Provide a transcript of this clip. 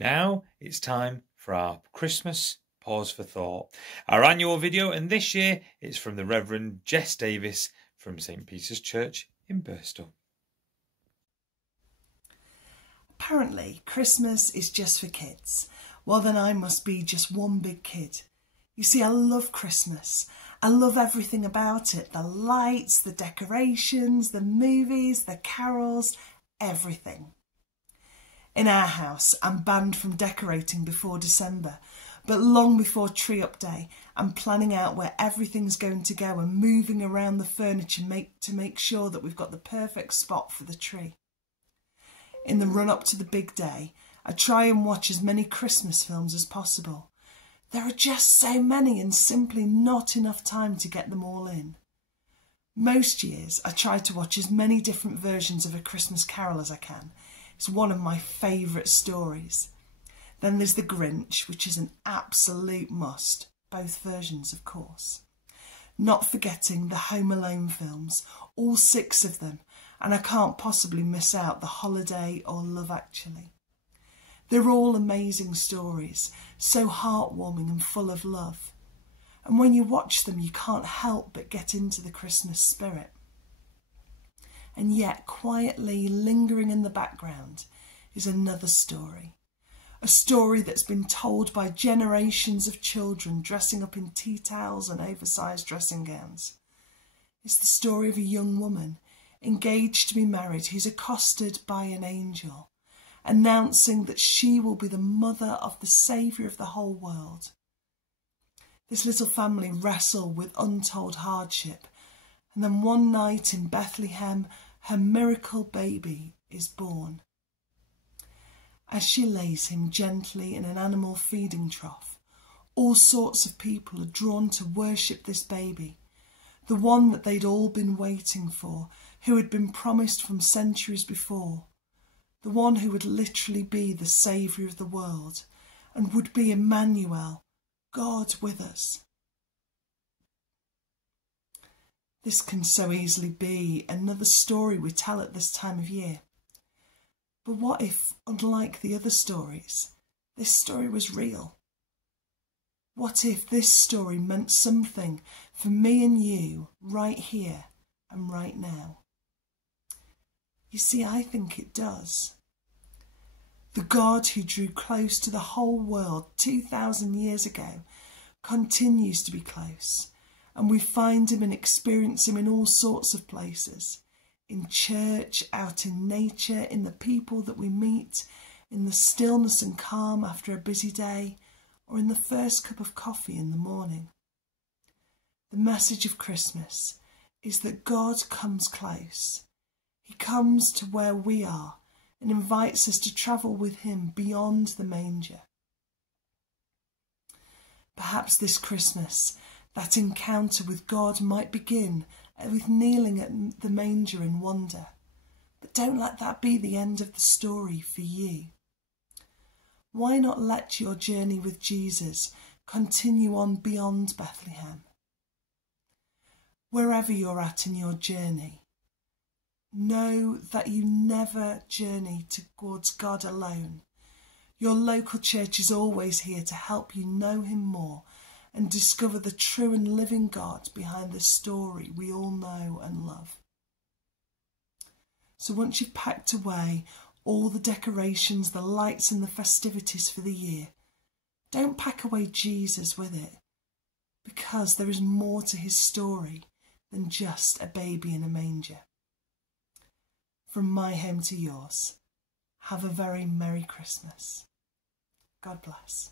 Now it's time for our Christmas Pause for Thought, our annual video, and this year it's from the Reverend Jess Davis from St. Peter's Church in Birstall. Apparently, Christmas is just for kids. Well, then I must be just one big kid. You see, I love Christmas. I love everything about it. The lights, the decorations, the movies, the carols, everything. In our house, I'm banned from decorating before December, but long before Tree Up Day, I'm planning out where everything's going to go and moving around the furniture to make sure that we've got the perfect spot for the tree. In the run-up to the big day, I try and watch as many Christmas films as possible. There are just so many and simply not enough time to get them all in. Most years, I try to watch as many different versions of A Christmas Carol as I can. It's one of my favourite stories. Then there's The Grinch, which is an absolute must, both versions of course. Not forgetting the Home Alone films, all 6 of them, and I can't possibly miss out The Holiday or Love Actually. They're all amazing stories, so heartwarming and full of love. And when you watch them, you can't help but get into the Christmas spirit. And yet, quietly lingering in the background is another story. A story that's been told by generations of children dressing up in tea towels and oversized dressing gowns. It's the story of a young woman engaged to be married who's accosted by an angel, announcing that she will be the mother of the Saviour of the whole world. This little family wrestle with untold hardship, and then one night in Bethlehem, her miracle baby is born. As she lays him gently in an animal feeding trough, all sorts of people are drawn to worship this baby, the one that they'd all been waiting for, who had been promised from centuries before, the one who would literally be the Saviour of the world and would be Emmanuel, God with us. This can so easily be another story we tell at this time of year. But what if, unlike the other stories, this story was real? What if this story meant something for me and you right here and right now? You see, I think it does. The God who drew close to the whole world 2,000 years ago continues to be close, and we find him and experience him in all sorts of places. In church, out in nature, in the people that we meet, in the stillness and calm after a busy day, or in the first cup of coffee in the morning. The message of Christmas is that God comes close. He comes to where we are and invites us to travel with him beyond the manger. Perhaps this Christmas, that encounter with God might begin with kneeling at the manger in wonder. But don't let that be the end of the story for you. Why not let your journey with Jesus continue on beyond Bethlehem? Wherever you're at in your journey, know that you never journey towards God alone. Your local church is always here to help you know him more and discover the true and living God behind the story we all know and love. So once you've packed away all the decorations, the lights and the festivities for the year, don't pack away Jesus with it, because there is more to his story than just a baby in a manger. From my home to yours, have a very Merry Christmas. God bless.